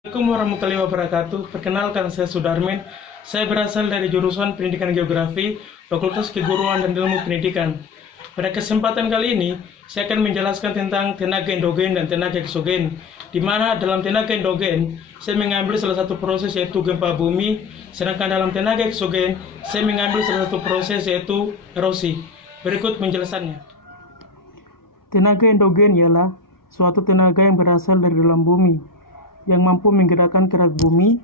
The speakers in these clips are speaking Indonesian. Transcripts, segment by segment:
Assalamualaikum warahmatullahi wabarakatuh. Perkenalkan, saya Sudarmin. Saya berasal dari jurusan Pendidikan Geografi, Fakultas Keguruan dan Ilmu Pendidikan. Pada kesempatan kali ini, saya akan menjelaskan tentang tenaga endogen dan tenaga eksogen, di mana dalam tenaga endogen, saya mengambil salah satu proses yaitu gempa bumi, sedangkan dalam tenaga eksogen, saya mengambil salah satu proses yaitu erosi. Berikut penjelasannya. Tenaga endogen ialah suatu tenaga yang berasal dari dalam bumi, yang mampu menggerakkan kerak bumi,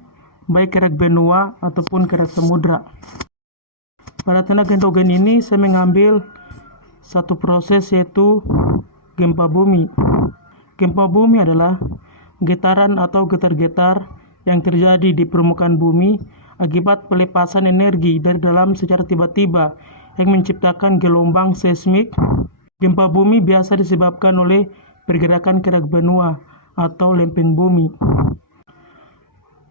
baik kerak benua ataupun kerak samudra. Pada tenaga endogen ini saya mengambil satu proses yaitu gempa bumi. Gempa bumi adalah getaran atau getar-getar yang terjadi di permukaan bumi akibat pelepasan energi dari dalam secara tiba-tiba yang menciptakan gelombang seismik. Gempa bumi biasa disebabkan oleh pergerakan kerak benua atau lempeng bumi.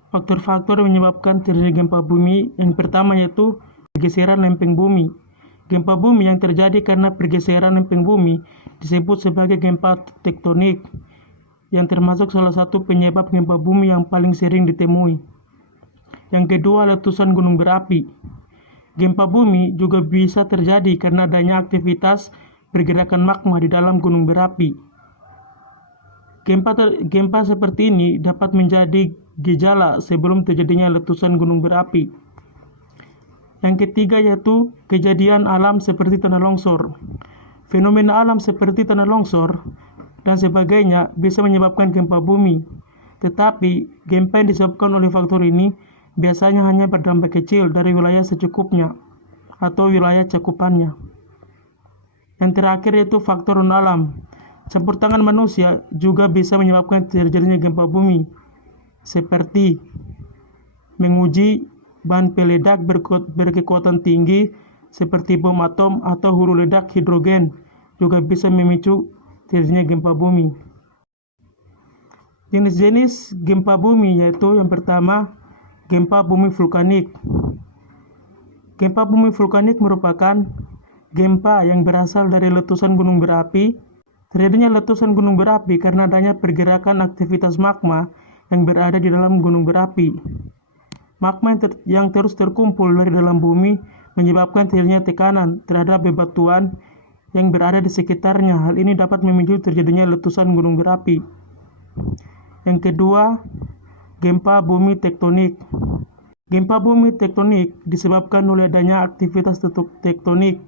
Faktor-faktor yang menyebabkan terjadi gempa bumi yang pertama yaitu pergeseran lempeng bumi. Gempa bumi yang terjadi karena pergeseran lempeng bumi disebut sebagai gempa tektonik, yang termasuk salah satu penyebab gempa bumi yang paling sering ditemui. Yang kedua, letusan gunung berapi. Gempa bumi juga bisa terjadi karena adanya aktivitas pergerakan magma di dalam gunung berapi. Gempa seperti ini dapat menjadi gejala sebelum terjadinya letusan gunung berapi. Yang ketiga yaitu kejadian alam seperti tanah longsor. Fenomena alam seperti tanah longsor dan sebagainya bisa menyebabkan gempa bumi. Tetapi gempa yang disebabkan oleh faktor ini biasanya hanya berdampak kecil dari wilayah secukupnya atau wilayah cakupannya. Yang terakhir yaitu faktor non-alam. Campur tangan manusia juga bisa menyebabkan terjadinya gempa bumi, seperti menguji bahan peledak berkekuatan tinggi seperti bom atom atau hulu ledak hidrogen juga bisa memicu terjadinya gempa bumi. Jenis-jenis gempa bumi yaitu yang pertama, gempa bumi vulkanik. Gempa bumi vulkanik merupakan gempa yang berasal dari letusan gunung berapi. Terjadinya letusan gunung berapi karena adanya pergerakan aktivitas magma yang berada di dalam gunung berapi. Magma yang terus terkumpul dari dalam bumi menyebabkan terjadinya tekanan terhadap bebatuan yang berada di sekitarnya. Hal ini dapat memicu terjadinya letusan gunung berapi. Yang kedua, gempa bumi tektonik. Gempa bumi tektonik disebabkan oleh adanya aktivitas tektonik,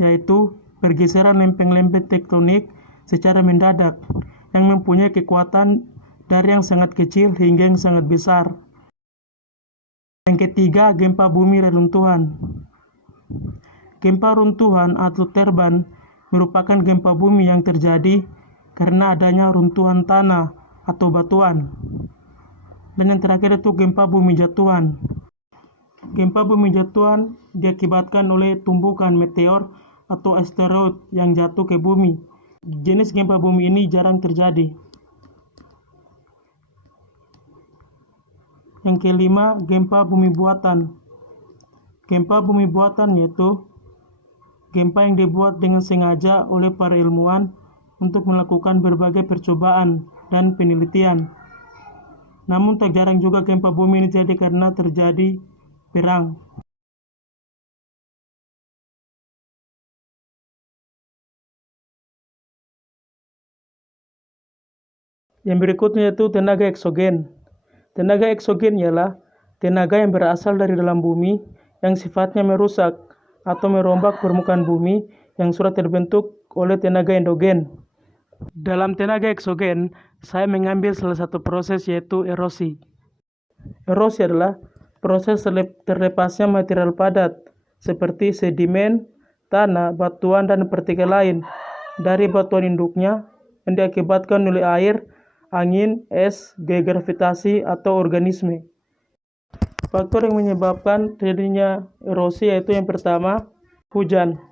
yaitu pergeseran lempeng-lempeng tektonik secara mendadak yang mempunyai kekuatan dari yang sangat kecil hingga yang sangat besar. Yang ketiga, gempa bumi reruntuhan. Gempa runtuhan atau terban merupakan gempa bumi yang terjadi karena adanya runtuhan tanah atau batuan. Dan yang terakhir itu gempa bumi jatuhan. Gempa bumi jatuhan diakibatkan oleh tumbukan meteor atau asteroid yang jatuh ke bumi. Jenis gempa bumi ini jarang terjadi. Yang kelima, gempa bumi buatan. Gempa bumi buatan yaitu gempa yang dibuat dengan sengaja oleh para ilmuwan untuk melakukan berbagai percobaan dan penelitian. Namun tak jarang juga gempa bumi ini terjadi karena terjadi perang. Yang berikutnya yaitu tenaga eksogen. Tenaga eksogen ialah tenaga yang berasal dari dalam bumi yang sifatnya merusak atau merombak permukaan bumi yang sudah terbentuk oleh tenaga endogen. Dalam tenaga eksogen, saya mengambil salah satu proses yaitu erosi. Erosi adalah proses terlepasnya material padat seperti sedimen, tanah, batuan, dan partikel lain dari batuan induknya yang diakibatkan oleh air, angin, es, gaya gravitasi, atau organisme. Faktor yang menyebabkan terjadinya erosi yaitu yang pertama, hujan.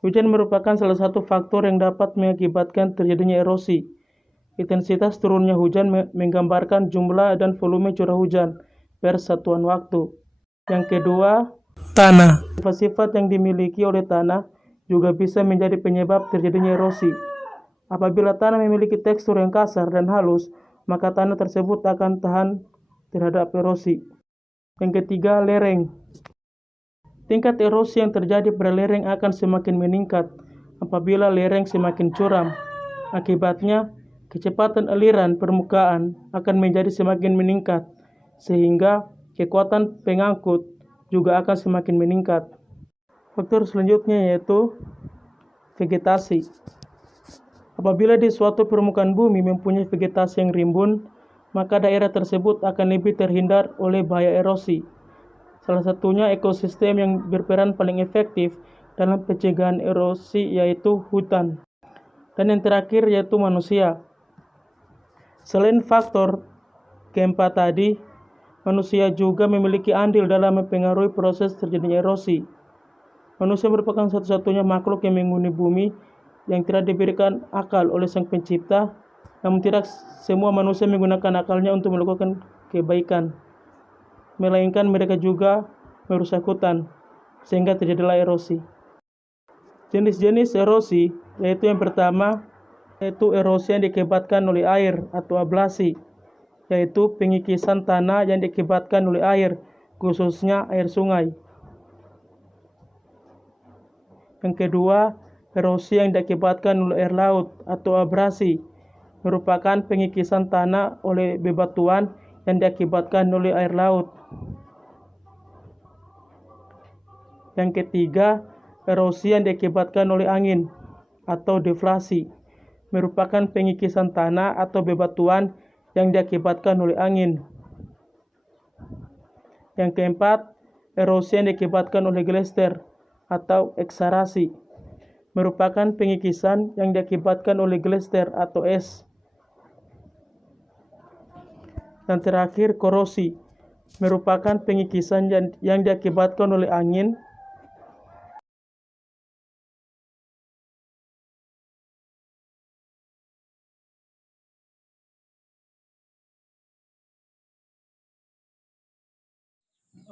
Hujan merupakan salah satu faktor yang dapat mengakibatkan terjadinya erosi. Intensitas turunnya hujan menggambarkan jumlah dan volume curah hujan per satuan waktu. Yang kedua, tanah. Sifat-sifat yang dimiliki oleh tanah juga bisa menjadi penyebab terjadinya erosi. Apabila tanah memiliki tekstur yang kasar dan halus, maka tanah tersebut akan tahan terhadap erosi. Yang ketiga, lereng. Tingkat erosi yang terjadi pada lereng akan semakin meningkat apabila lereng semakin curam. Akibatnya, kecepatan aliran permukaan akan menjadi semakin meningkat, sehingga kekuatan pengangkut juga akan semakin meningkat. Faktor selanjutnya yaitu vegetasi. Apabila di suatu permukaan bumi mempunyai vegetasi yang rimbun, maka daerah tersebut akan lebih terhindar oleh bahaya erosi. Salah satunya ekosistem yang berperan paling efektif dalam pencegahan erosi yaitu hutan. Dan yang terakhir yaitu manusia. Selain faktor gempa tadi, manusia juga memiliki andil dalam mempengaruhi proses terjadinya erosi. Manusia merupakan satu-satunya makhluk yang menghuni bumi yang tidak diberikan akal oleh Sang Pencipta, namun tidak semua manusia menggunakan akalnya untuk melakukan kebaikan, melainkan mereka juga merusak hutan, sehingga terjadilah erosi. Jenis-jenis erosi yaitu yang pertama, yaitu erosi yang diakibatkan oleh air atau ablasi, yaitu pengikisan tanah yang diakibatkan oleh air, khususnya air sungai. Yang kedua, erosi yang diakibatkan oleh air laut atau abrasi, merupakan pengikisan tanah oleh bebatuan yang diakibatkan oleh air laut. Yang ketiga, erosi yang diakibatkan oleh angin atau deflasi, merupakan pengikisan tanah atau bebatuan yang diakibatkan oleh angin. Yang keempat, erosi yang diakibatkan oleh glester atau eksarasi, merupakan pengikisan yang diakibatkan oleh glester atau es. Dan terakhir, korosi, merupakan pengikisan yang diakibatkan oleh angin.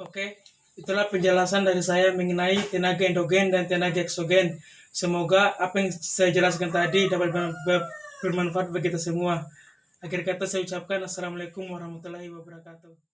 Oke, itulah penjelasan dari saya mengenai tenaga endogen dan tenaga eksogen. Semoga apa yang saya jelaskan tadi dapat bermanfaat bagi kita semua. Akhir kata saya ucapkan Assalamualaikum warahmatullahi wabarakatuh.